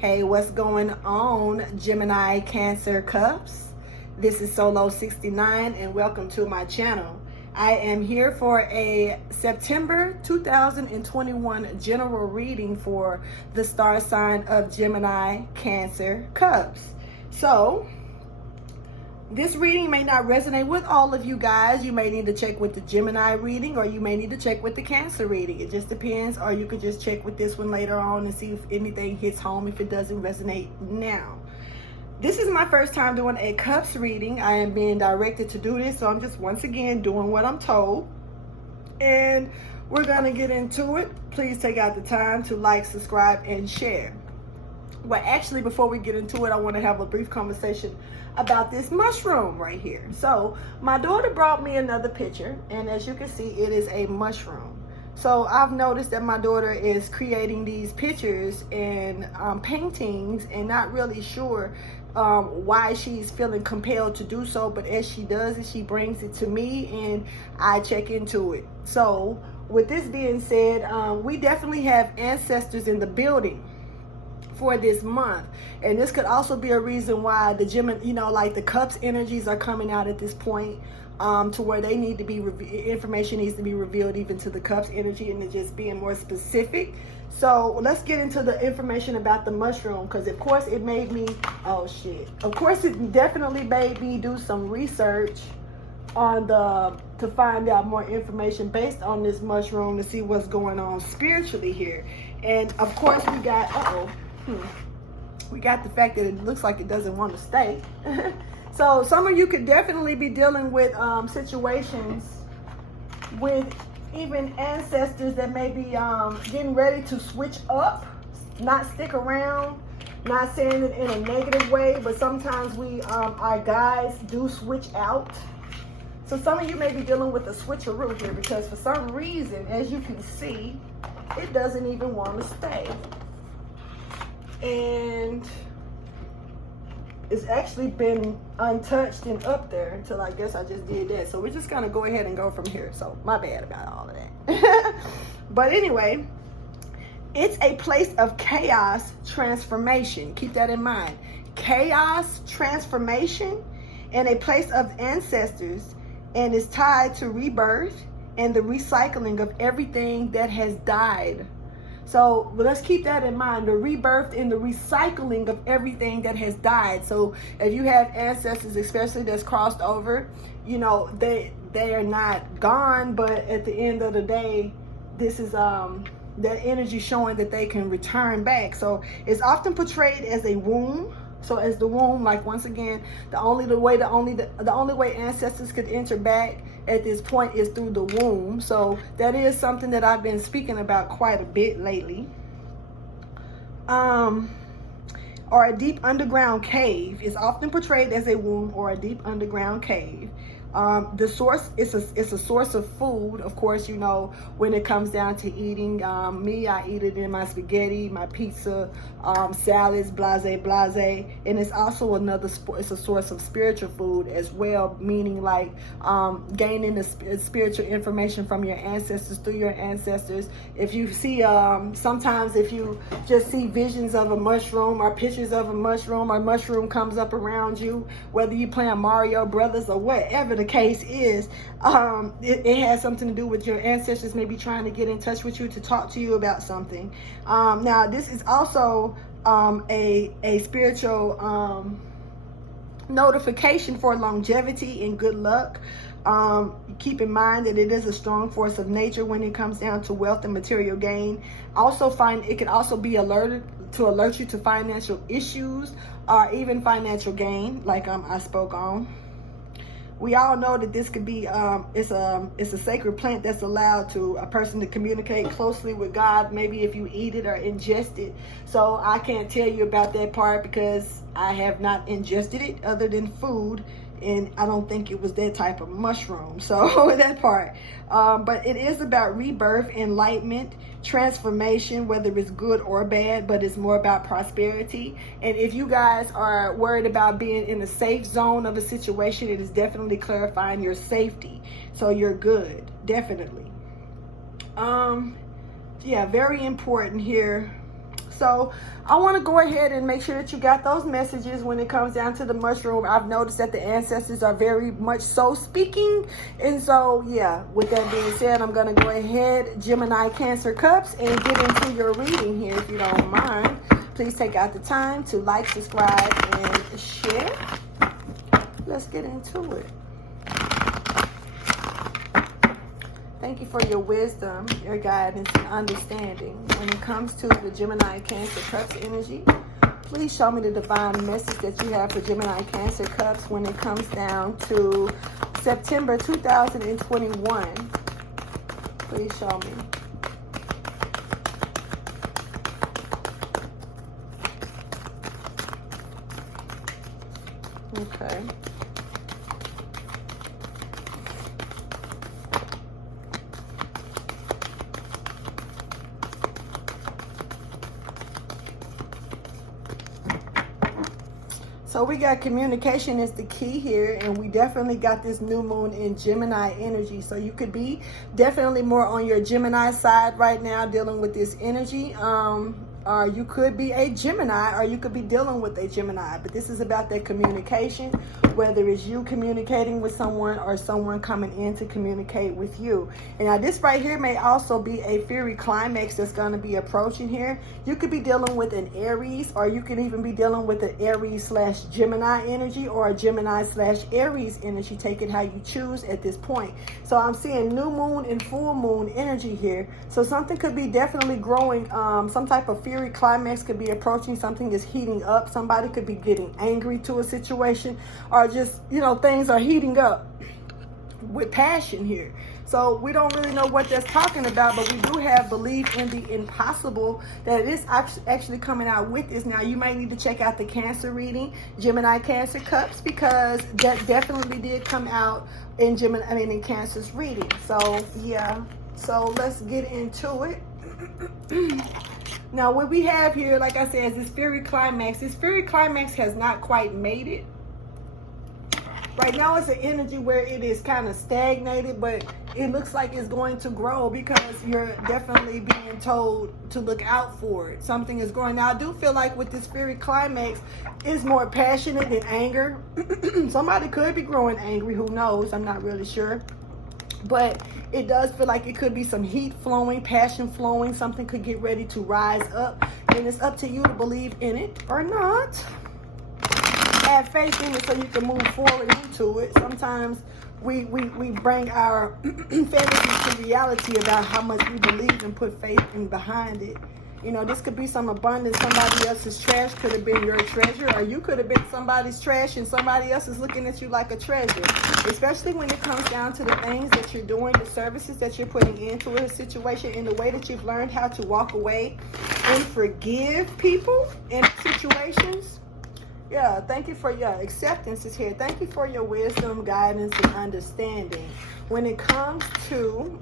Hey, what's going on, Gemini Cancer Cusp? This is Solo69 and welcome to my channel. I am here for a September 2021 general reading for the star sign of Gemini Cancer Cusp. So, this reading may not resonate with all of you guys. You may need to check with the Gemini reading, or you may need to check with the Cancer reading. It just depends, or you could just check with this one later on and see if anything hits home, if it doesn't resonate now. This is my first time doing a Cusp reading. I am being directed to do this, so I'm just once again doing what I'm told. And we're gonna get into it. Please take out the time to like, subscribe, and share. Well, actually, before we get into it, I want to have a brief conversation about this mushroom right here. So my daughter brought me another picture, and as you can see, it is a mushroom. So I've noticed that my daughter is creating these pictures and paintings, and not really sure why she's feeling compelled to do so, but as she does it, she brings it to me and I check into it. So with this being said, we definitely have ancestors in the building for this month, and this could also be a reason why the Gemini, like the Cusp energies are coming out at this point, to where they need to be information needs to be revealed even to the Cusp energy, and it just being more specific. So let's get into the information about the mushroom, because of course it made me, of course it definitely made me do some research on to find out more information based on this mushroom to see what's going on spiritually here. And of course we got we got the fact that it looks like it doesn't want to stay. So some of you could definitely be dealing with situations with even ancestors that may be getting ready to switch up, not stick around. Not saying it in a negative way, but sometimes our guides do switch out. So some of you may be dealing with a switcheroo here, because for some reason, as you can see, it doesn't even want to stay. And it's actually been untouched and up there until I guess I just did that. So we're just gonna go ahead and go from here. So my bad about all of that. But anyway, it's a place of chaos transformation. Keep that in mind. Chaos transformation, and a place of ancestors, and is tied to rebirth and the recycling of everything that has died. So let's keep that in mind, the rebirth and the recycling of everything that has died. So if you have ancestors, especially that's crossed over, they are not gone, but at the end of the day, this is their energy showing that they can return back. So it's often portrayed as a womb. So as the womb, like once again, the only way ancestors could enter back at this point is through the womb. So that is something that I've been speaking about quite a bit lately. Or a deep underground cave is often portrayed as a womb or a deep underground cave. The source is a source of food. Of course, when it comes down to eating, me, I eat it in my spaghetti, my pizza, salads, blase. And it's also it's a source of spiritual food as well, meaning like gaining the spiritual information from your ancestors, through your ancestors. If you see, sometimes if you just see visions of a mushroom or pictures of a mushroom, or a mushroom comes up around you, whether you playing Mario Brothers or whatever the case is, it has something to do with your ancestors maybe trying to get in touch with you to talk to you about something. Now this is also a spiritual notification for longevity and good luck. Keep in mind that it is a strong force of nature when it comes down to wealth and material gain. It can also be alert you to financial issues or even financial gain, like I spoke on. We all know that this could be, it's a sacred plant that's allowed to a person to communicate closely with God, maybe if you eat it or ingest it. So I can't tell you about that part because I have not ingested it other than food, and I don't think it was that type of mushroom. So that part. But it is about rebirth, enlightenment, transformation, whether it's good or bad, but it's more about prosperity. And if you guys are worried about being in a safe zone of a situation, it is definitely clarifying your safety. So you're good, definitely. Yeah, very important here. So I want to go ahead and make sure that you got those messages when it comes down to the mushroom. I've noticed that the ancestors are very much so speaking. And so, yeah, with that being said, I'm going to go ahead, Gemini Cancer Cups, and get into your reading here if you don't mind. Please take out the time to like, subscribe, and share. Let's get into it. Thank you for your wisdom, your guidance, and understanding. When it comes to the Gemini Cancer Cups energy, please show me the divine message that you have for Gemini Cancer Cups when it comes down to September 2021. Please show me. Okay. So we got communication is the key here, and we definitely got this new moon in Gemini energy. So you could be definitely more on your Gemini side right now dealing with this energy. Or you could be a Gemini, or you could be dealing with a Gemini. But this is about that communication, whether it's you communicating with someone or someone coming in to communicate with you. And now this right here may also be a fiery climax that's going to be approaching here. You could be dealing with an Aries, or you could even be dealing with an Aries/Gemini energy, or a Gemini/Aries energy. Take it how you choose at this point. So I'm seeing new moon and full moon energy here. So something could be definitely growing. Some type of fiery climax could be approaching. Something is heating up. Somebody could be getting angry to a situation, or just, you know, things are heating up with passion here. So we don't really know what that's talking about, but we do have belief in the impossible that is actually coming out with this. Now you might need to check out the Cancer reading, Gemini Cancer Cups, because that definitely did come out in in Cancer's reading. So yeah, so let's get into it. Now what we have here, like I said, is this fiery climax. This fiery climax has not quite made it. Right now it's an energy where it is kind of stagnated, but it looks like it's going to grow because you're definitely being told to look out for it. Something is growing. Now I do feel like with this fiery climax, it's more passionate than anger. Somebody could be growing angry, who knows? I'm not really sure. But it does feel like it could be some heat flowing, passion flowing. Something could get ready to rise up, and it's up to you to believe in it or not. Have faith in it so you can move forward into it. Sometimes we bring our fantasy to reality about how much we believe and put faith in behind it. You know, this could be some abundance. Somebody else's trash could have been your treasure, or you could have been somebody's trash and somebody else is looking at you like a treasure. Especially when it comes down to the things that you're doing, the services that you're putting into a situation, and the way that you've learned how to walk away and forgive people in situations. Yeah, thank you for your acceptance is here. Thank you for your wisdom, guidance, and understanding. When it comes to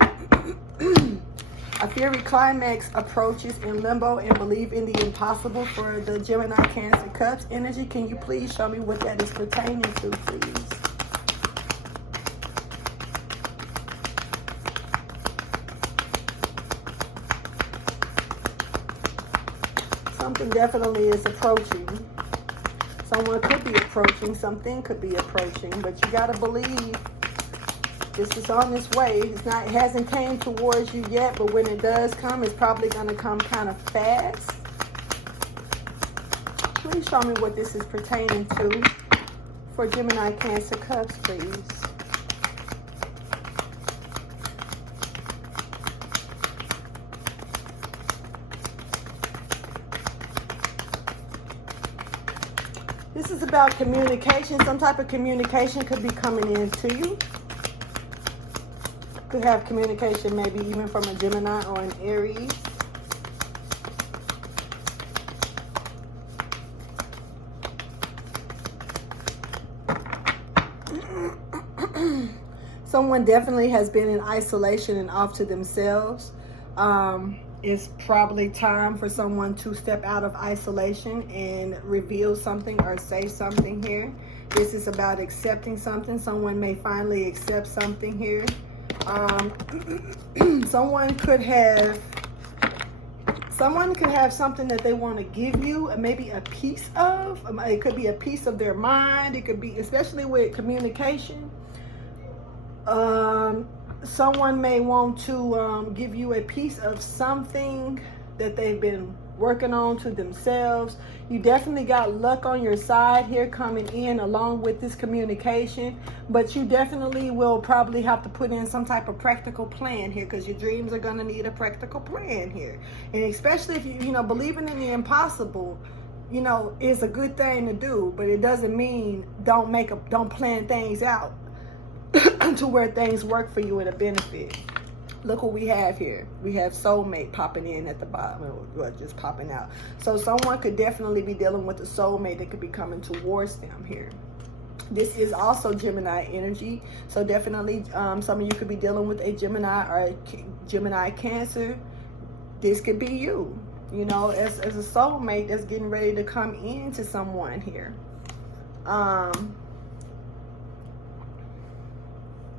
a fiery climax approaches in limbo and believe in the impossible for the Gemini Cancer Cups energy, can you please show me what that is pertaining to, please? Something definitely is approaching. Someone could be approaching, something could be approaching, but you gotta believe this is on its way. It hasn't came towards you yet, but when it does come, it's probably gonna come kind of fast. Please show me what this is pertaining to for Gemini Cancer Cups, please. This is about communication. Some type of communication could be coming in to you. Could have communication maybe even from a Gemini or an Aries. Someone definitely has been in isolation and off to themselves. It's probably time for someone to step out of isolation and reveal something or say something here. This is about accepting something. Someone may finally accept something here. Someone could have Someone could have something that they want to give you, maybe a piece of. It could be a piece of their mind. It could be, especially with communication. Someone may want to give you a piece of something that they've been working on to themselves. You definitely got luck on your side here coming in along with this communication, but you definitely will probably have to put in some type of practical plan here, because your dreams are going to need a practical plan here. And especially if you know, believing in the impossible, you know, is a good thing to do, but it doesn't mean don't plan things out to where things work for you and a benefit. Look what we have here. We have soulmate popping in at the bottom, well, just popping out. So someone could definitely be dealing with a soulmate that could be coming towards them here. This is also Gemini energy. So definitely some of you could be dealing with a Gemini or a Gemini Cancer. This could be you, you know, as a soulmate that's getting ready to come into someone here.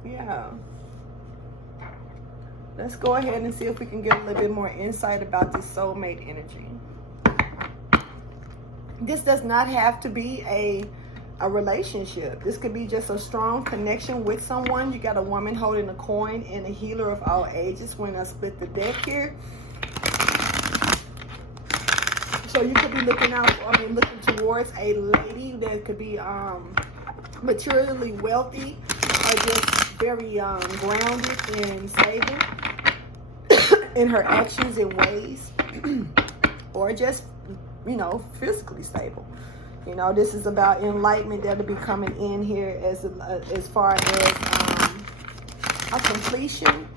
Yeah. Let's go ahead and see if we can get a little bit more insight about this soulmate energy. This does not have to be a relationship. This could be just a strong connection with someone. You got a woman holding a coin and a healer of all ages when I split the deck here. So you could be looking looking towards a lady that could be materially wealthy, or just very grounded and stable in her actions and ways, or just, you know, physically stable. You know, this is about enlightenment that'll be coming in here as far as a completion,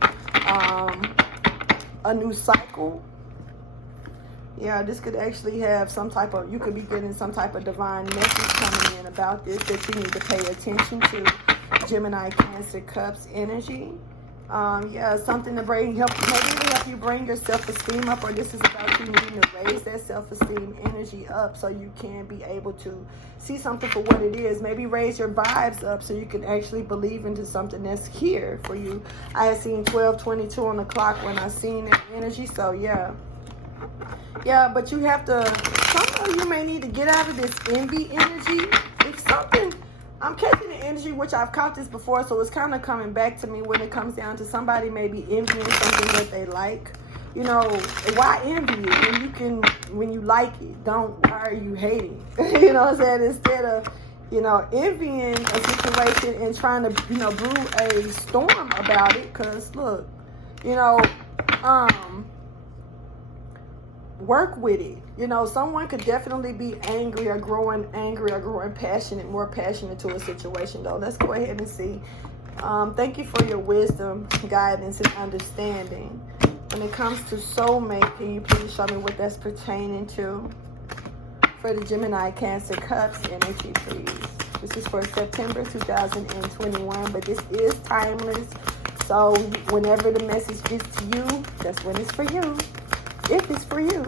a new cycle. Yeah, this could actually have some type of, you could be getting some type of divine message coming in about this that you need to pay attention to. Gemini, Cancer, Cups energy. Yeah, something to maybe help you bring your self-esteem up, or this is about you needing to raise that self-esteem energy up so you can be able to see something for what it is. Maybe raise your vibes up so you can actually believe into something that's here for you. I had seen 12:22 on the clock when I seen that energy, so yeah. Yeah, but you have to, some of you may need to get out of this envy energy. It's something, I'm catching the energy, which I've caught this before, so it's kind of coming back to me when it comes down to somebody maybe envying something that they like. You know, why envy it when you like it? Why are you hating? You know what I'm saying? Instead of, you know, envying a situation and trying to, you know, brew a storm about it. Because look, you know, work with it. You know, someone could definitely be angry or growing passionate, more passionate to a situation though. Let's go ahead and see. Thank you for your wisdom, guidance, and understanding. When it comes to soulmate, can you please show me what that's pertaining to? For the Gemini, Cancer, Cups energy, please. This is for September 2021, but this is timeless. So whenever the message gets to you, that's when it's for you. If it's for you.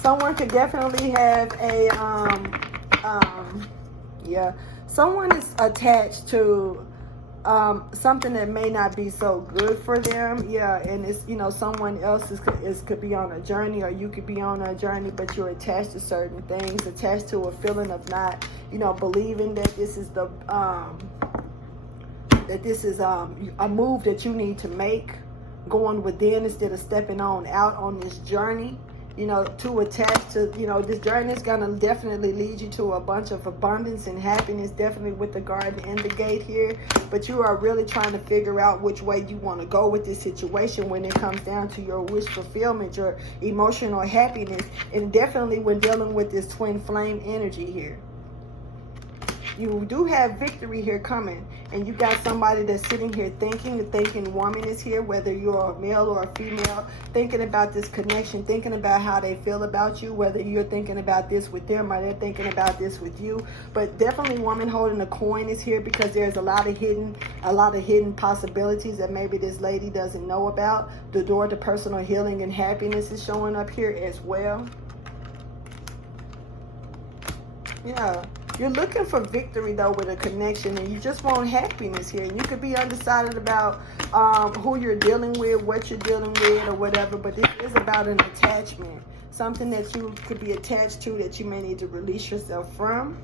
Someone could definitely have a yeah, someone is attached to something that may not be so good for them. Yeah, and it's, you know, someone else could be on a journey, or you could be on a journey, but you're attached to certain things, attached to a feeling of not, you know, believing that this is the a move that you need to make, going within instead of stepping on out on this journey. You know, to attach to, you know, this journey is going to definitely lead you to a bunch of abundance and happiness, definitely with the garden and the gate here. But you are really trying to figure out which way you want to go with this situation when it comes down to your wish fulfillment, your emotional happiness, and definitely when dealing with this twin flame energy here. You do have victory here coming, and you got somebody that's sitting here thinking. The thinking woman is here, whether you're a male or a female, thinking about this connection, thinking about how they feel about you, whether you're thinking about this with them or they're thinking about this with you. But definitely woman holding a coin is here, because there's a lot of hidden possibilities that maybe this lady doesn't know about. The door to personal healing and happiness is showing up here as well. Yeah. You're looking for victory, though, with a connection, and you just want happiness here. And you could be undecided about who you're dealing with, what you're dealing with, or whatever. But this is about an attachment, something that you could be attached to that you may need to release yourself from.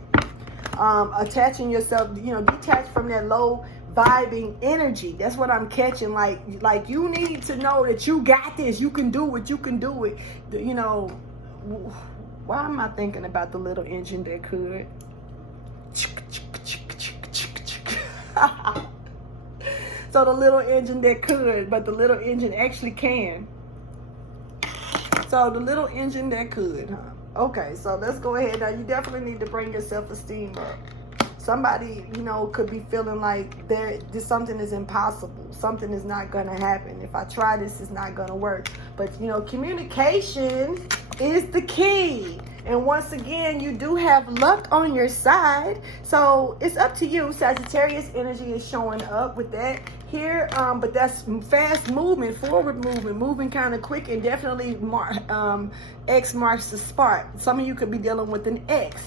Attaching yourself, detach from that low vibing energy. That's what I'm catching. Like you need to know that you got this. You can do it. You can do it. Why am I thinking about the little engine that could? So the little engine that could, but the little engine actually can. So the little engine that could, huh? Okay, so let's go ahead. Now, you definitely need to bring your self-esteem up. Somebody, could be feeling like this something is impossible. Something is not going to happen. If I try this, it's not going to work. But, communication is the key. And once again, you do have luck on your side. So it's up to you. Sagittarius energy is showing up with that here. But that's fast movement, forward movement, moving kind of quick, and definitely X marks the spot. Some of you could be dealing with an X.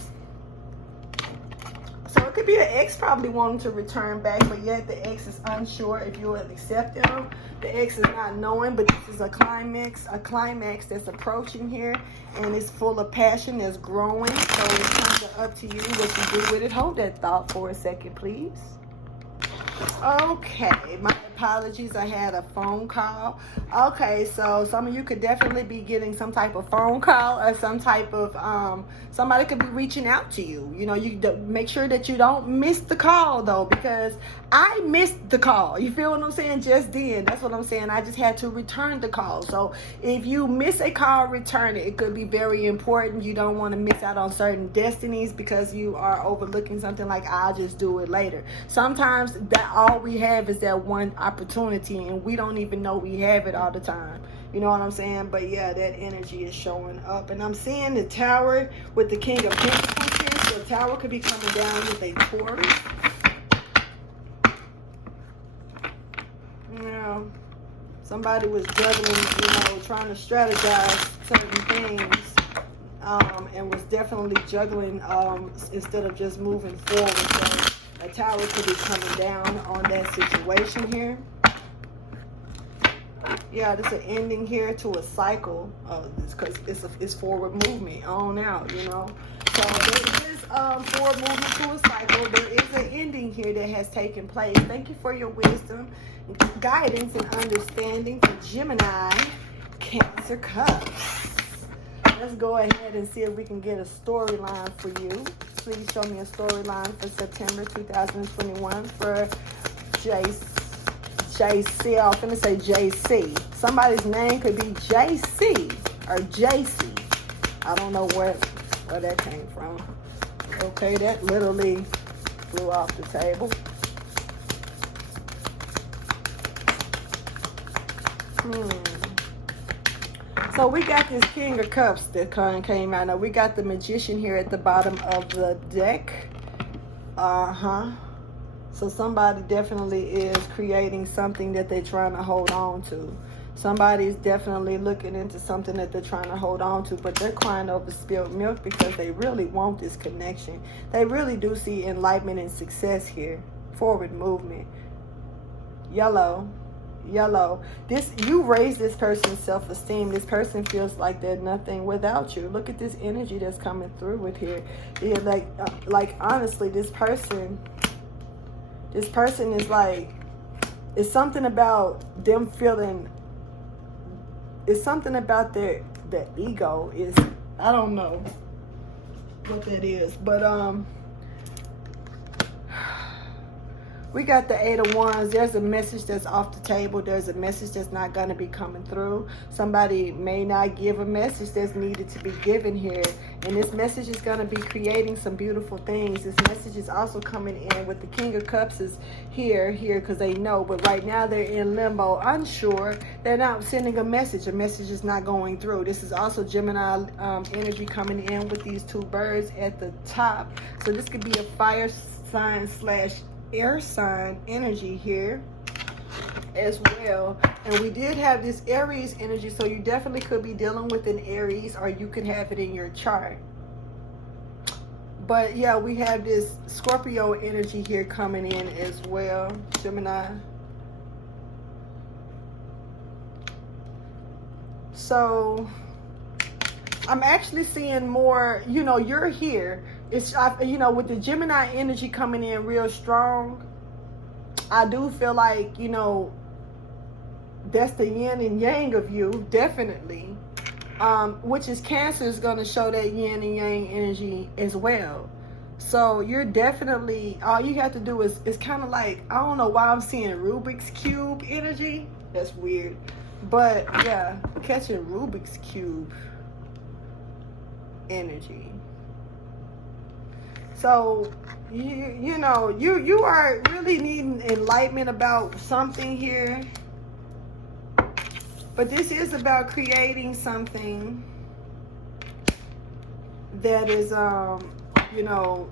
So it could be the X probably wanting to return back, but yet the X is unsure if you will accept them. The X is not knowing, but this is a climax that's approaching here, and it's full of passion that's growing. So it's kind of up to you what you do with it. Hold that thought for a second, please. Okay, my apologies, I had a phone call. Okay, so some of you could definitely be getting some type of phone call, or some type of somebody could be reaching out to you. You make sure that you don't miss the call, though, because I missed the call. You feel what I'm saying? Just then, that's what I'm saying. I just had to return the call. So if you miss a call, return it. It could be very important. You don't want to miss out on certain destinies because you are overlooking something like, I'll just do it later. Sometimes that all we have is that one opportunity, and we don't even know we have it all the time. You know what I'm saying? But yeah, that energy is showing up, and I'm seeing the Tower with the King of Pentacles here. So the Tower could be coming down with a Taurus. Somebody was juggling, trying to strategize certain things, and was definitely juggling instead of just moving forward. So a Tower could be coming down on that situation here. Yeah, there's an ending here to a cycle, because it's forward movement on out, So there is forward movement to a cycle. There is an ending here that has taken place. Thank you for your wisdom, guidance, and understanding for Gemini, Cancer, Cusp. Let's go ahead and see if we can get a storyline for you. Please show me a storyline for September 2021 for JC. I was going to say JC. Somebody's name could be JC or JC. I don't know where that came from. Okay, that literally flew off the table. So we got this King of Cups that came out. Now we got the Magician here at the bottom of the deck. So somebody definitely is creating something that they're trying to hold on to. Somebody's definitely looking into something that they're trying to hold on to, but they're crying over spilled milk because they really want this connection. They really do see enlightenment and success here. Forward movement. Yellow. You raise this person's self-esteem. This person feels like they're nothing without you. Look at this energy that's coming through with here. Yeah, like honestly, this person is like, it's something about them feeling, it's something about their ego is, I don't know what that is, but we got the Eight of Wands. There's a message that's off the table. There's a message that's not going to be coming through. Somebody may not give a message that's needed to be given here. And this message is going to be creating some beautiful things. This message is also coming in with the King of Cups is here, because they know. But right now they're in limbo, unsure. They're not sending a message. A message is not going through. This is also Gemini energy coming in with these two birds at the top. So this could be a fire sign / air sign energy here as well. And we did have this Aries energy, so you definitely could be dealing with an Aries, or you could have it in your chart. But yeah, we have this Scorpio energy here coming in as well, Gemini. So I'm actually seeing more, you know, you're here. It's, you know, with the Gemini energy coming in real strong, I do feel like, you know, that's the yin and yang of you, definitely. Which is Cancer is going to show that yin and yang energy as well. So you're definitely, all you have to do is, it's kind of like, I don't know why I'm seeing Rubik's Cube energy. That's weird. But yeah, catching Rubik's Cube energy. So you know, you are really needing enlightenment about something here. But this is about creating something that is you know,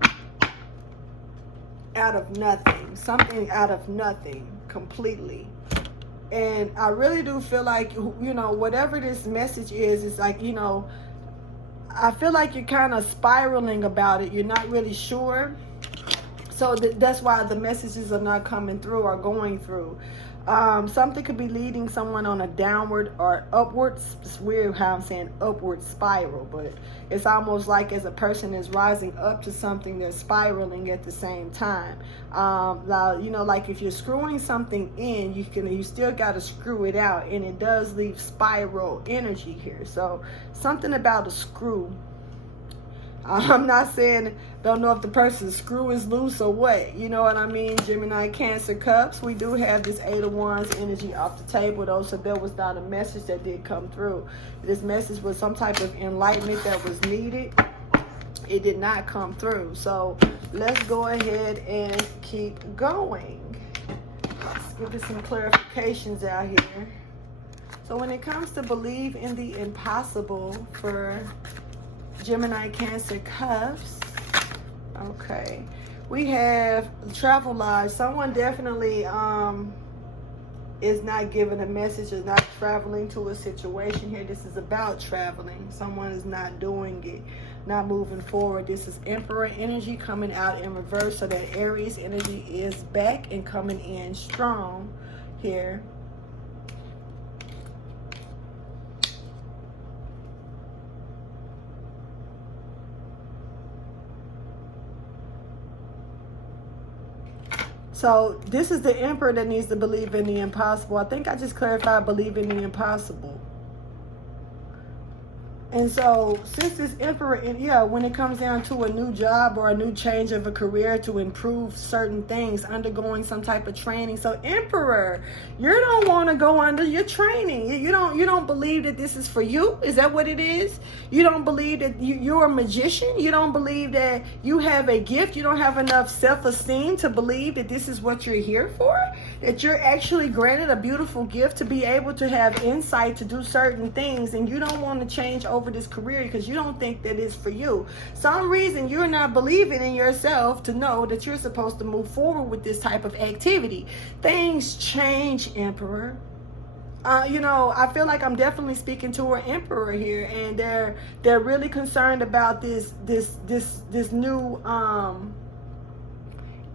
out of nothing. Something out of nothing completely. And I really do feel like, you know, whatever this message is, it's like, you know, I feel like you're kind of spiraling about it. You're not really sure. So that's why the messages are not coming through or going through. Something could be leading someone on a downward or upwards. It's weird how I'm saying upward spiral, but it's almost like as a person is rising up to something, they're spiraling at the same time. Now, you know, like if you're screwing something in, you still got to screw it out, and it does leave spiral energy here. So something about a screw. I'm not saying, don't know if the person's screw is loose or what. You know what I mean? Gemini, Cancer, Cups. We do have this 8 of Wands energy off the table, though. So there was not a message that did come through. This message was some type of enlightenment that was needed. It did not come through. So let's go ahead and keep going. Let's give it some clarifications out here. So when it comes to believe in the impossible for Gemini, Cancer, Cups. Okay. We have travel lodge. Someone definitely is not giving a message, is not traveling to a situation here. This is about traveling. Someone is not doing it, not moving forward. This is Emperor energy coming out in reverse, so that Aries energy is back and coming in strong here. So this is the Emperor that needs to believe in the impossible. I think I just clarified believe in the impossible. And so since this Emperor, yeah, when it comes down to a new job or a new change of a career to improve certain things, undergoing some type of training. So Emperor, you don't want to go under your training. You don't believe that this is for you. Is that what it is? You don't believe that you're a magician. You don't believe that you have a gift. You don't have enough self-esteem to believe that this is what you're here for. That you're actually granted a beautiful gift to be able to have insight to do certain things, and you don't want to change over this career because you don't think that it's for you. Some reason you're not believing in yourself to know that you're supposed to move forward with this type of activity. Things change, Emperor. You know, I feel like I'm definitely speaking to an Emperor here, and they're really concerned about this new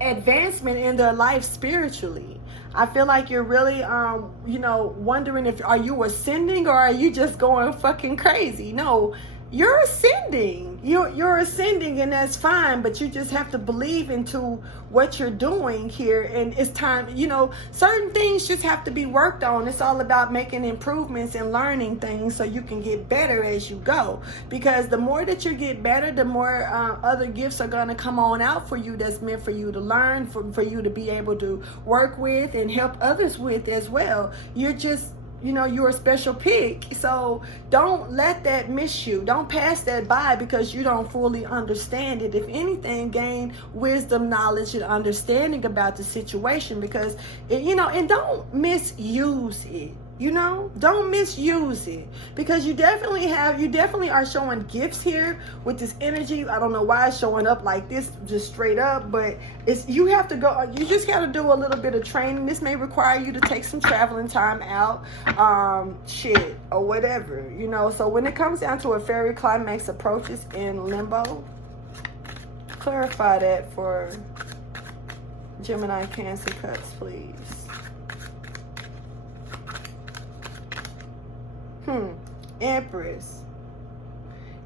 advancement in their life spiritually. I feel like you're really, you know, wondering if, are you ascending or are you just going fucking crazy? No, you're ascending. You're ascending, and that's fine, but you just have to believe into what you're doing here. And it's time, you know, certain things just have to be worked on. It's all about making improvements and learning things so you can get better as you go. Because the more that you get better, the more other gifts are going to come on out for you that's meant for you to learn, for you to be able to work with and help others with as well. You're just, you know, you're a special pick. So don't let that miss you. Don't pass that by because you don't fully understand it. If anything, gain wisdom, knowledge, and understanding about the situation, because you know, and don't misuse it. You know, don't misuse it, because you definitely are showing gifts here with this energy. I don't know why it's showing up like this, just straight up, but you have to go, you just got to do a little bit of training. This may require you to take some traveling time out, or whatever, you know. So when it comes down to a fairy climax approaches in limbo, Clarify that for Gemini, Cancer, Cups, please. Empress.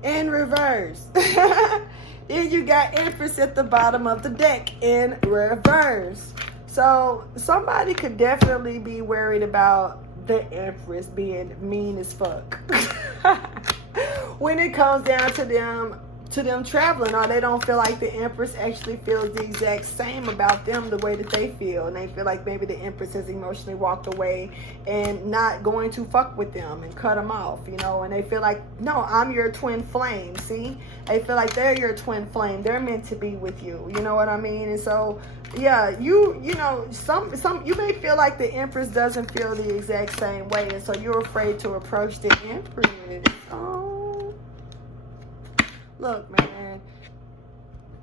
In reverse. Then you got Empress at the bottom of the deck in reverse. So somebody could definitely be worried about the Empress being mean as fuck. When it comes down to them traveling, or they don't feel like the Empress actually feels the exact same about them the way that they feel, and they feel like maybe the Empress has emotionally walked away and not going to fuck with them and cut them off, you know, and they feel like, no, I'm your twin flame. See, they feel like they're your twin flame, they're meant to be with you, you know what I mean? And so yeah, you know, some you may feel like the Empress doesn't feel the exact same way, and so you're afraid to approach the Empress. Look, man,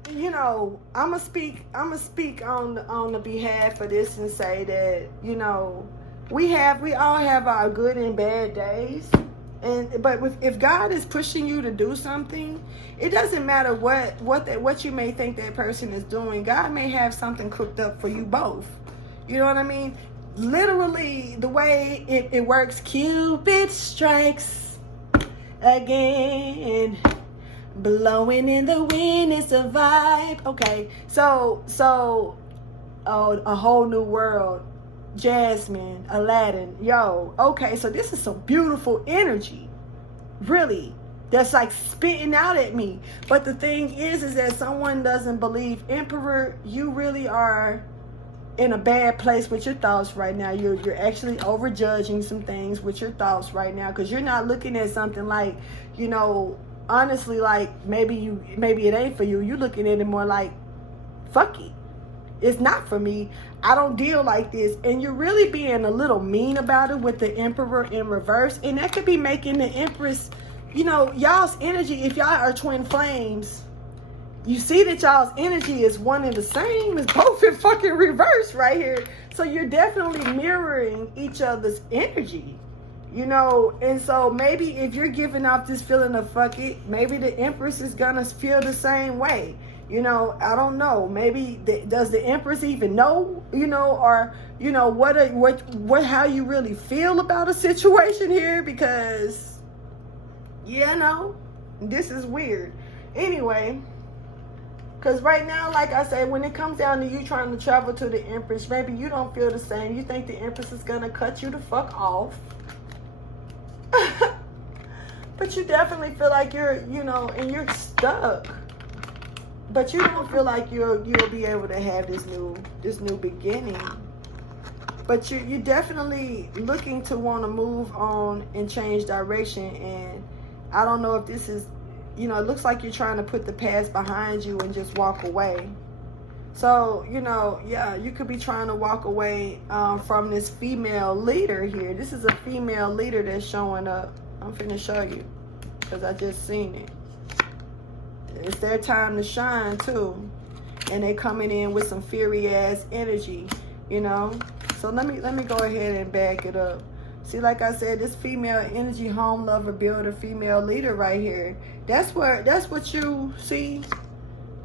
you know, I'ma speak on the behalf of this and say that, you know, we all have our good and bad days, but if God is pushing you to do something, it doesn't matter what you may think that person is doing. God may have something cooked up for you both. You know what I mean? Literally, the way it works, Cupid strikes again. Blowing in the wind is a vibe. Okay, so a whole new world, Jasmine, Aladdin, yo. Okay, so this is some beautiful energy, really, that's like spitting out at me. But the thing is that someone doesn't believe. Emperor, you really are in a bad place with your thoughts right now. You're actually overjudging some things with your thoughts right now, because you're not looking at something like, you know, honestly, like maybe it ain't for you. You looking at it more like, fuck it, it's not for me, I don't deal like this. And you're really being a little mean about it with the Emperor in reverse, and that could be making the Empress, you know, y'all's energy, if y'all are twin flames, you see that y'all's energy is one and the same. It's both in fucking reverse right here. So you're definitely mirroring each other's energy. You know, and so maybe if you're giving off this feeling of fuck it, maybe the Empress is gonna feel the same way. You know, I don't know. Maybe does the Empress even know? You know, or you know what how you really feel about a situation here? Because you know, this is weird. Anyway, because right now, like I said, when it comes down to you trying to travel to the Empress, maybe you don't feel the same. You think the Empress is gonna cut you the fuck off. But you definitely feel like you're, you know, and you're stuck. But you don't feel like you'll be able to have this new beginning. But you're definitely looking to want to move on and change direction. And I don't know if this is, you know, it looks like you're trying to put the past behind you and just walk away. So, you know, yeah, you could be trying to walk away from this female leader here. This is a female leader that's showing up. I'm finna show you because I just seen it. It's their time to shine too. And they coming in with some fiery ass energy, you know. So let me go ahead and back it up. See, like I said, this female energy, home lover, builder, female leader right here. That's what you see.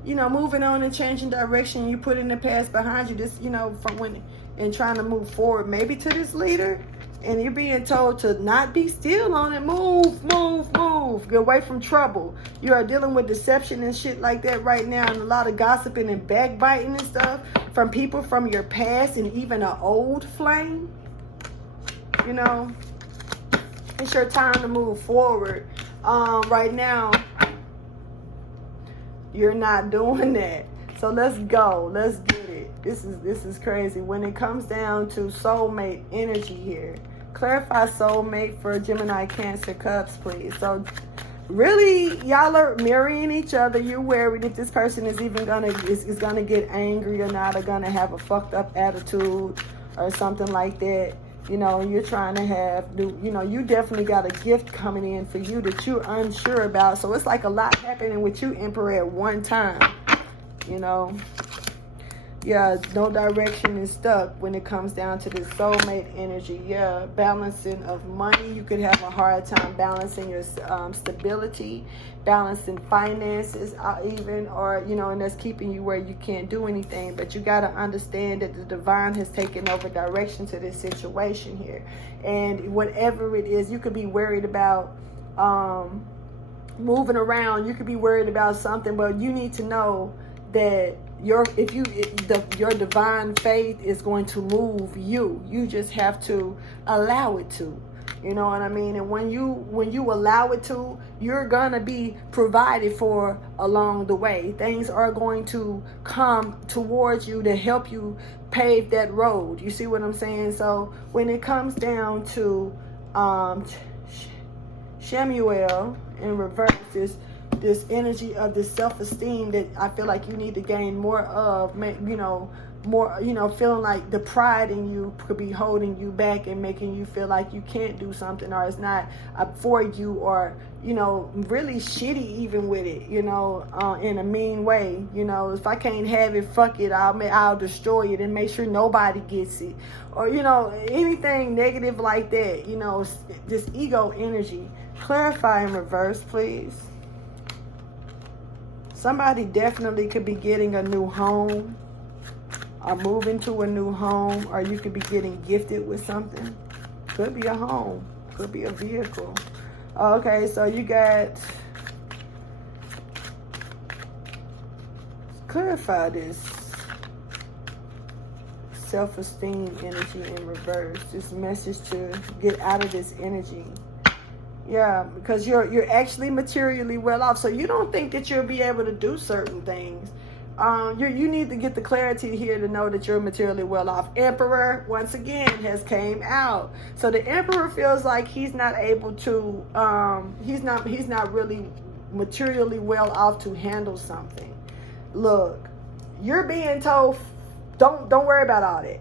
You know, moving on and changing direction, you put in the past behind you. This, you know, from when and trying to move forward, maybe to this leader, and you're being told to not be still on it. Move, move, move. Get away from trouble. You are dealing with deception and shit like that right now, and a lot of gossiping and backbiting and stuff from people from your past and even an old flame. You know, it's your time to move forward. Right now, you're not doing that. So let's go. Let's get it. This is crazy. When it comes down to soulmate energy here, clarify soulmate for Gemini, Cancer, Cups, please. So really, y'all are mirroring each other. You're worried if this person is even gonna get angry or not, or gonna have a fucked up attitude or something like that. You know, you're trying to have, you know, you definitely got a gift coming in for you that you're unsure about. So it's like a lot happening with you, Emperor, at one time. You know, Yeah, no direction is stuck when it comes down to this soulmate energy. Yeah, balancing of money. You could have a hard time balancing your stability, balancing finances, even, or, you know, and that's keeping you where you can't do anything. But you got to understand that the divine has taken over direction to this situation here. And whatever it is, you could be worried about moving around. You could be worried about something, but you need to know that your divine faith is going to move you. You just have to allow it to. You know what I mean? And when you allow it to, you're gonna be provided for along the way. Things are going to come towards you to help you pave that road. You see what I'm saying? So when it comes down to Shemuel in reverse, this energy of this self-esteem that I feel like you need to gain more of, feeling like the pride in you could be holding you back and making you feel like you can't do something, or it's not for you, or, you know, really shitty even with it, you know, in a mean way. You know, if I can't have it, fuck it, I'll destroy it and make sure nobody gets it, or, you know, anything negative like that. You know, this ego energy. Clarify in reverse, please. Somebody definitely could be getting a new home, or moving to a new home, or you could be getting gifted with something. Could be a home, could be a vehicle. Okay, so you got, clarify this self-esteem energy in reverse. This message to get out of this energy. Yeah, because you're actually materially well off, so you don't think that you'll be able to do certain things. You need to get the clarity here to know that you're materially well off. Emperor once again has came out, so the Emperor feels like he's not able to. He's not really materially well off to handle something. Look, you're being told, don't worry about all that.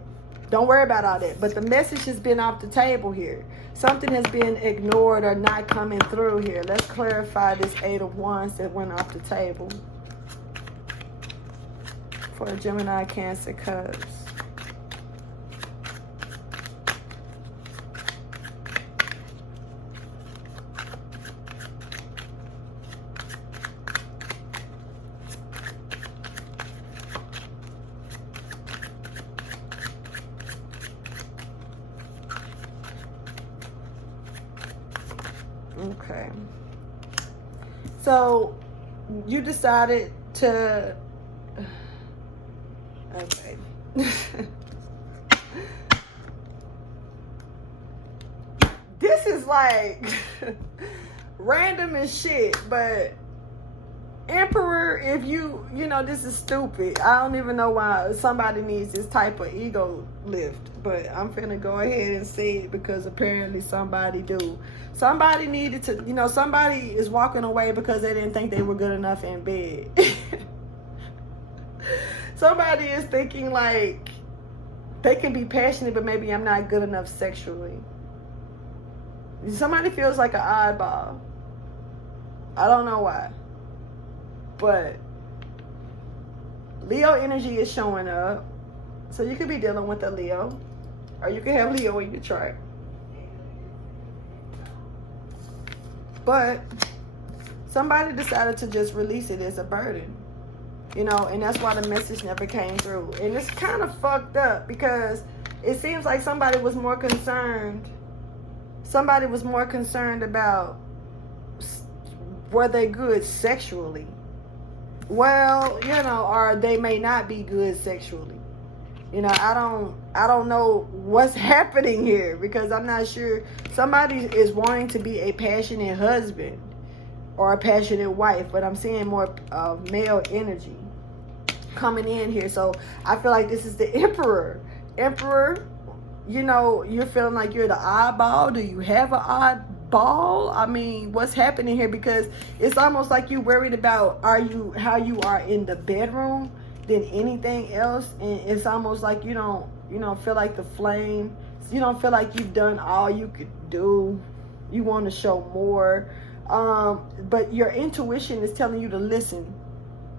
Don't worry about all that. But the message has been off the table here. Something has been ignored or not coming through here. Let's clarify this 8 of Wands that went off the table for Gemini, Cancer, Cusp. Okay. So you decided to, okay. This is like random as shit, but Emperor, if you know, this is stupid. I don't even know why somebody needs this type of ego lift, but I'm finna go ahead and say it because apparently somebody do. Somebody needed to, you know, somebody is walking away because they didn't think they were good enough in bed. Somebody is thinking like they can be passionate, but maybe I'm not good enough sexually. Somebody feels like an oddball. I don't know why. But Leo energy is showing up. So you could be dealing with a Leo. Or you could have Leo in your chart. But somebody decided to just release it as a burden. You know, and that's why the message never came through. And it's kind of fucked up because it seems like somebody was more concerned. Somebody was more concerned about were they good sexually. Well, you know, or they may not be good sexually. You know, I don't know what's happening here because I'm not sure. Somebody is wanting to be a passionate husband or a passionate wife, but I'm seeing more male energy coming in here. So I feel like this is the Emperor. Emperor, you know, you're feeling like you're the oddball. Do you have an oddball? I mean, what's happening here? Because it's almost like you're worried about how you are in the bedroom than anything else, and it's almost like you don't feel like the flame. You don't feel like you've done all you could do. You want to show more, but your intuition is telling you to listen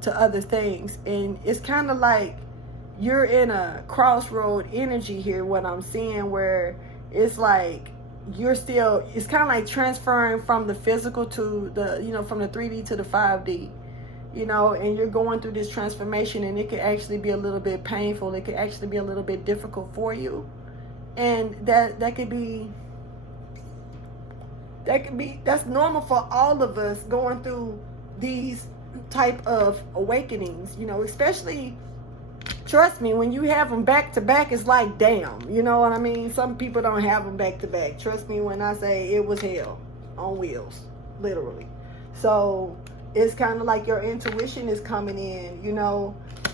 to other things, and it's kind of like you're in a crossroad energy here, what I'm seeing, where it's like it's kind of like transferring from the physical to the, from the 3D to the 5D, and you're going through this transformation, and it could actually be a little bit painful. It could actually be a little bit difficult for you. And that's normal for all of us going through these type of awakenings, especially, trust me, when you have them back to back, it's like, damn, you know what I mean? Some people don't have them back to back. Trust me when I say it was hell on wheels, literally. So it's kind of like your intuition is coming in,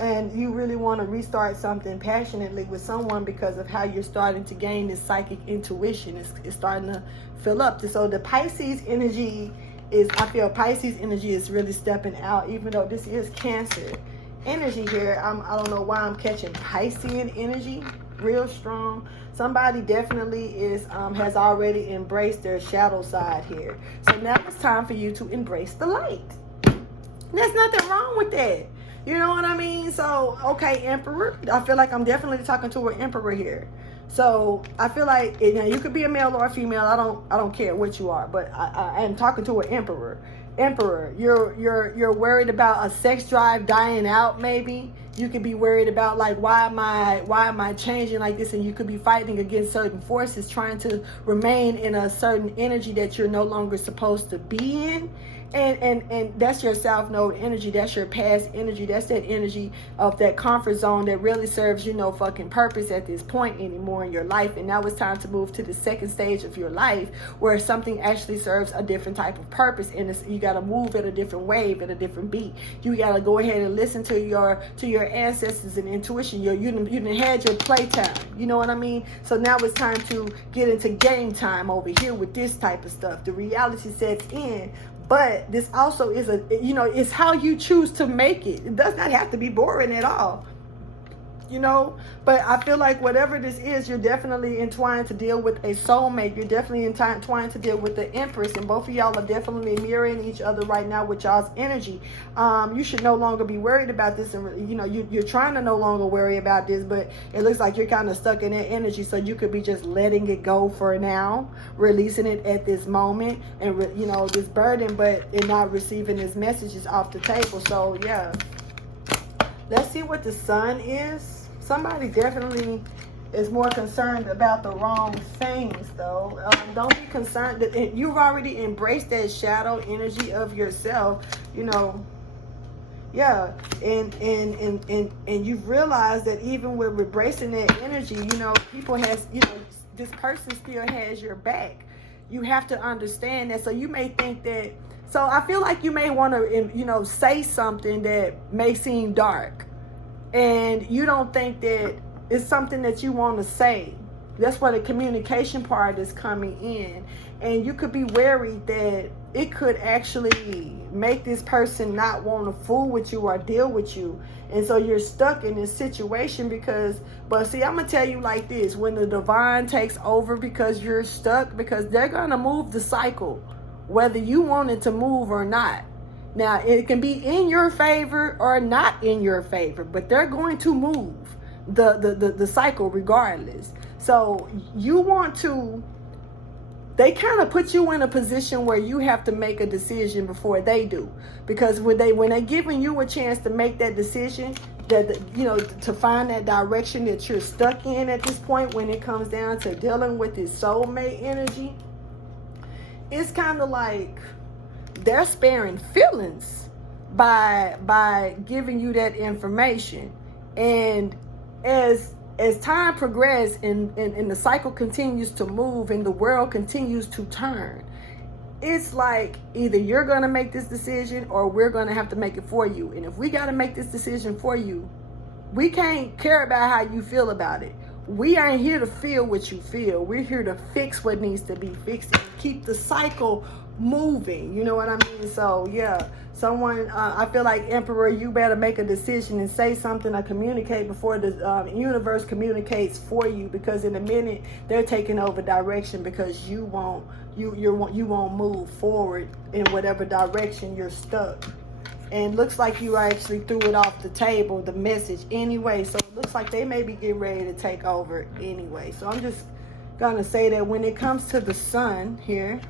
and you really want to restart something passionately with someone because of how you're starting to gain this psychic intuition. It's starting to fill up. So the Pisces energy I feel Pisces energy is really stepping out, even though this is Cancer energy here. I don't know why I'm catching Piscean energy real strong. Somebody definitely has already embraced their shadow side here. So now it's time for you to embrace the light. There's nothing wrong with that. You know what I mean? So, okay, Emperor. I feel like I'm definitely talking to an Emperor here. So I feel like you could be a male or a female. I don't care what you are, but I am talking to an Emperor. Emperor, you're worried about a sex drive dying out. Maybe you could be worried about, like, why am I changing like this? And you could be fighting against certain forces, trying to remain in a certain energy that you're no longer supposed to be in. And that's your South Node energy. That's your past energy. That's that energy of that comfort zone that really serves you no fucking purpose at this point anymore in your life. And now it's time to move to the second stage of your life, where something actually serves a different type of purpose. And you got to move at a different wave, at a different beat. You got to go ahead and listen to your ancestors and intuition. You done had your playtime. You know what I mean? So now it's time to get into game time over here with this type of stuff. The reality sets in. But this also is it's how you choose to make it. It does not have to be boring at all. But I feel like whatever this is, you're definitely entwined to deal with a soulmate. You're definitely entwined to deal with the Empress, and both of y'all are definitely mirroring each other right now with y'all's energy. You should no longer be worried about this, and you're trying to no longer worry about this, but it looks like you're kind of stuck in that energy. So you could be just letting it go for now, releasing it at this moment, and this burden, but not receiving this messages off the table. So yeah, let's see what the Sun is. Somebody definitely is more concerned about the wrong things, though. Don't be concerned that you've already embraced that shadow energy of yourself, yeah, and you've realized that even with embracing that energy, people this person still has your back. You have to understand that. So you may think that. So I feel like you may want to, say something that may seem dark, and you don't think that it's something that you want to say. That's where the communication part is coming in. And you could be worried that it could actually make this person not want to fool with you or deal with you. And so you're stuck in this situation but see, I'm going to tell you like this. When the divine takes over because you're stuck, because they're going to move the cycle, whether you want it to move or not. Now, it can be in your favor or not in your favor, but they're going to move the cycle regardless. So they kind of put you in a position where you have to make a decision before they do. Because when they're giving you a chance to make that decision, to find that direction that you're stuck in at this point, when it comes down to dealing with this soulmate energy, it's kind of like they're sparing feelings by giving you that information. And as time progresses and the cycle continues to move and the world continues to turn, it's like either you're going to make this decision or we're going to have to make it for you. And if we got to make this decision for you, we can't care about how you feel about it. We aren't here to feel what you feel. We're here to fix what needs to be fixed and keep the cycle moving. You know what I mean? So yeah, I feel like, Emperor, you better make a decision and say something or communicate before the universe communicates for you, because in a minute they're taking over direction because you won't move forward in whatever direction you're stuck. And looks like you actually threw it off the table, the message anyway. So it looks like they may be getting ready to take over anyway. So I'm just gonna say that when it comes to the sun here,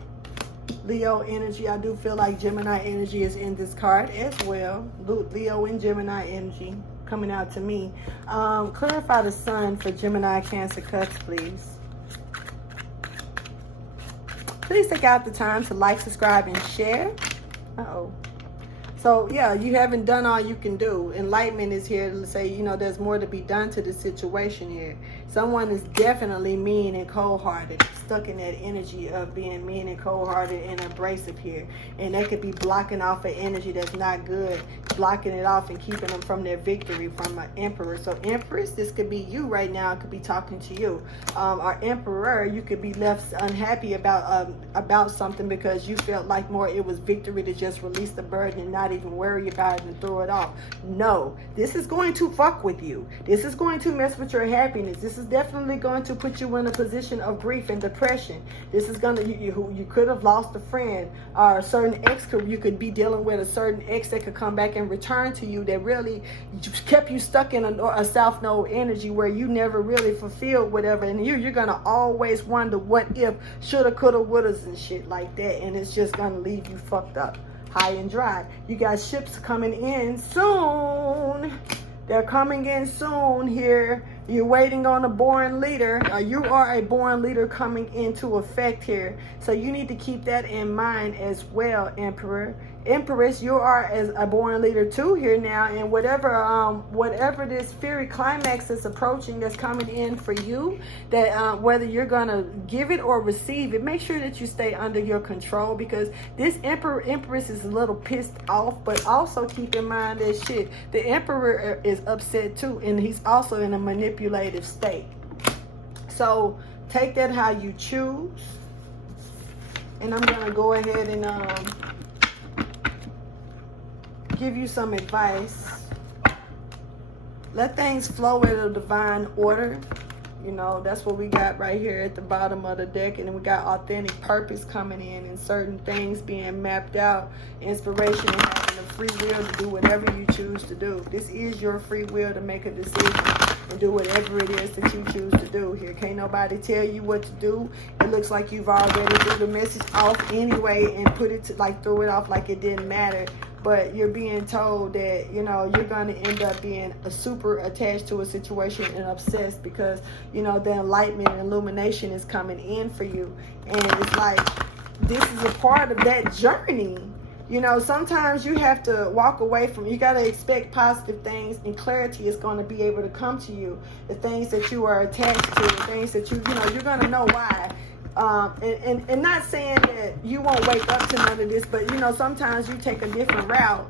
Leo energy, I do feel like Gemini energy is in this card as well. Leo and Gemini energy coming out to me. Clarify the sun for Gemini, Cancer, Cusp, please. Please take out the time to like, subscribe, and share. So yeah, you haven't done all you can do. Enlightenment is here to say, you know, there's more to be done to the situation here. Someone is definitely mean and cold-hearted, stuck in that energy of being mean and cold-hearted and abrasive here. And they could be blocking off an energy that's not good, blocking it off and keeping them from their victory from an emperor. So Empress, this could be you right now. It could be talking to you. Or Emperor, you could be left unhappy about something because you felt like more it was victory to just release the burden and not even worry about it and throw it off. No, this is going to fuck with you. This is going to mess with your happiness. This is definitely going to put you in a position of grief and depression. This is going to, you could have lost a friend or a certain ex. You could be dealing with a certain ex that could come back and return to you that really kept you stuck in a South Node energy where you never really fulfilled whatever. And you're going to always wonder what if, shoulda, coulda, wouldas and shit like that. And it's just going to leave you fucked up, high and dry. You got ships coming in soon. They're coming in soon here. You're waiting on a born leader. You are a born leader coming into effect here. So you need to keep that in mind as well, Emperor. Empress, you are as a born leader too here now, and whatever this fiery climax is approaching that's coming in for you, that whether you're gonna give it or receive it, make sure that you stay under your control, because this Empress is a little pissed off, but also keep in mind that shit, the Emperor is upset too, and he's also in a manipulative state. So take that how you choose, and I'm gonna go ahead and give you some advice. Let things flow in a divine order. You know, that's what we got right here at the bottom of the deck. And then we got authentic purpose coming in and certain things being mapped out. Inspiration and having the free will to do whatever you choose to do. This is your free will to make a decision and do whatever it is that you choose to do here. Can't nobody tell you what to do. It looks like you've already threw the message off anyway and put it to, like, threw it off like it didn't matter. But you're being told that, you know, you're going to end up being super attached to a situation and obsessed because, you know, the enlightenment and illumination is coming in for you. And it's like, this is a part of that journey. You know, sometimes you have to walk away from, you got to expect positive things, and clarity is going to be able to come to you. The things that you are attached to, the things that you know, you're going to know why. And not saying that you won't wake up to none of this, but you know, sometimes you take a different route.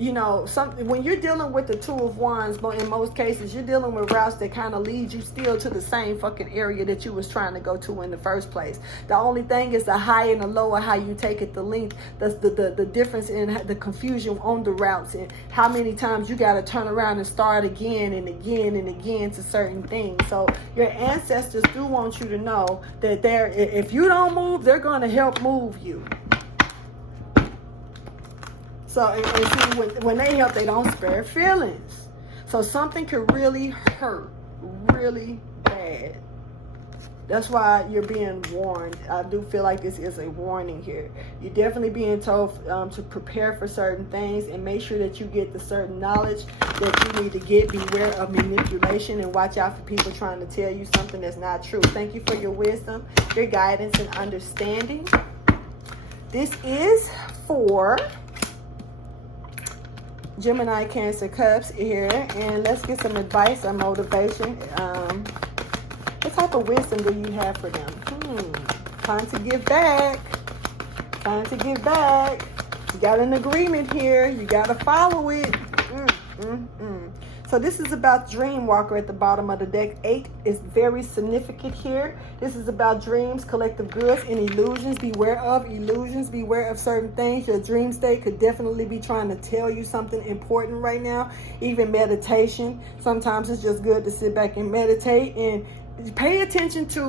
You know, when you're dealing with the Two of Wands, but in most cases you're dealing with routes that kind of lead you still to the same fucking area that you was trying to go to in the first place. The only thing is the high and the low, or how you take it, the length, the difference in the confusion on the routes, and how many times you got to turn around and start again and again and again to certain things. So your ancestors do want you to know that if you don't move, they're going to help move you. So, and see, when they help, they don't spare feelings. So something could really hurt really bad. That's why you're being warned. I do feel like this is a warning here. You're definitely being told to prepare for certain things and make sure that you get the certain knowledge that you need to get. Beware of manipulation and watch out for people trying to tell you something that's not true. Thank you for your wisdom, your guidance, and understanding. This is for Gemini, Cancer, Cusp here, and let's get some advice or motivation. What type of wisdom do you have for them? Time to give back. Time to give back. You got an agreement here. You got to follow it. So this is about Dreamwalker at the bottom of the deck. 8 is very significant here. This is about dreams, collective goods, and illusions. Beware of illusions. Beware of certain things. Your dream state could definitely be trying to tell you something important right now. Even meditation. Sometimes it's just good to sit back and meditate and pay attention to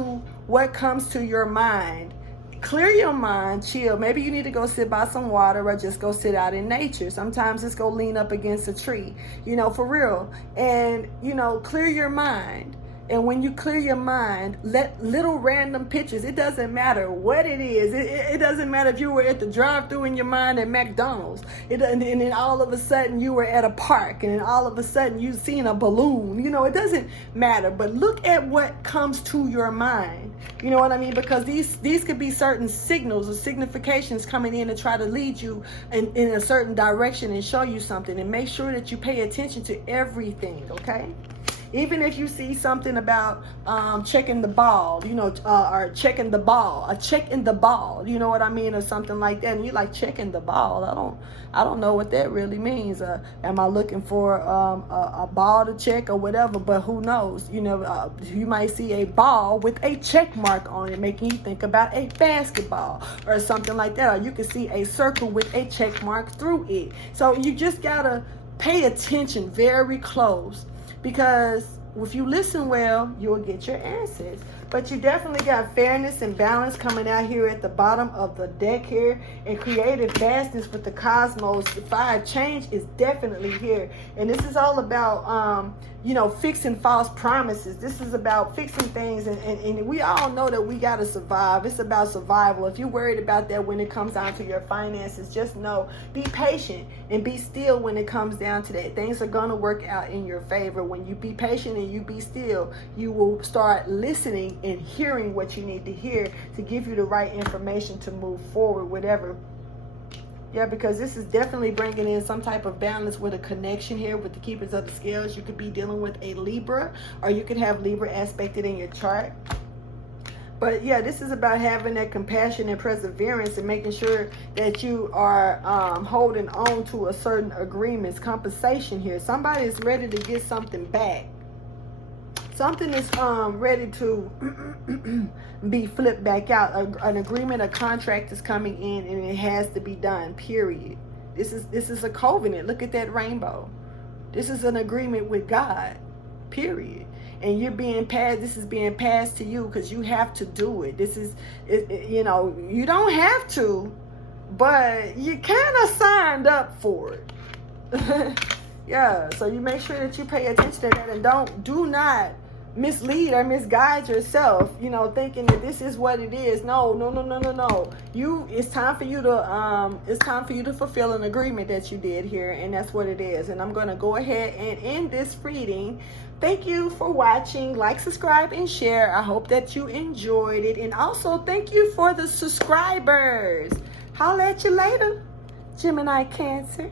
what comes to your mind. clear your mind, chill. Maybe you need to go sit by some water or just go sit out in nature. Sometimes it's go lean up against a tree, for real. And, clear your mind. And when you clear your mind, let little random pictures, it doesn't matter what it is. It doesn't matter if you were at the drive-thru in your mind at McDonald's. And then all of a sudden you were at a park. And then all of a sudden you've seen a balloon. It doesn't matter. But look at what comes to your mind. You know what I mean? Because these could be certain signals or significations coming in to try to lead you in a certain direction and show you something. And make sure that you pay attention to everything, okay? Even if you see something about checking the ball, or checking the ball, a check in the ball, you know what I mean, or something like that, and you're like, checking the ball, I don't know what that really means. Am I looking for a ball to check or whatever? But who knows? You might see a ball with a check mark on it, making you think about a basketball or something like that. Or you can see a circle with a check mark through it. So you just gotta pay attention very close. Because if you listen well, you'll get your answers. But you definitely got fairness and balance coming out here at the bottom of the deck here. And creative vastness with the cosmos. The fire change is definitely here. And this is all about, fixing false promises. This is about fixing things. And we all know that we got to survive. It's about survival. If you're worried about that when it comes down to your finances, just know, be patient and be still when it comes down to that. Things are going to work out in your favor. When you be patient and you be still, you will start listening and hearing what you need to hear to give you the right information to move forward, whatever. Yeah, because this is definitely bringing in some type of balance with a connection here with the keepers of the scales. You could be dealing with a Libra, or you could have Libra aspected in your chart. But yeah, this is about having that compassion and perseverance and making sure that you are holding on to a certain agreements, compensation here. Somebody is ready to get something back. Something is ready to be flipped back out. An agreement, a contract is coming in, and it has to be done, period. This is a covenant. Look at that rainbow. This is an agreement with God, period. And you're being passed, this is being passed to you because you have to do it. This is, you don't have to, but you kind of signed up for it. Yeah, so you make sure that you pay attention to that and do not mislead or misguide yourself, thinking that this is what it is. No. It's time for you to fulfill an agreement that you did here, and that's what it is. And I'm going to go ahead and end this reading. Thank you for watching. Like, subscribe, and share. I hope that you enjoyed it. And also, thank you for the subscribers. Holla at you later, Gemini Cancer.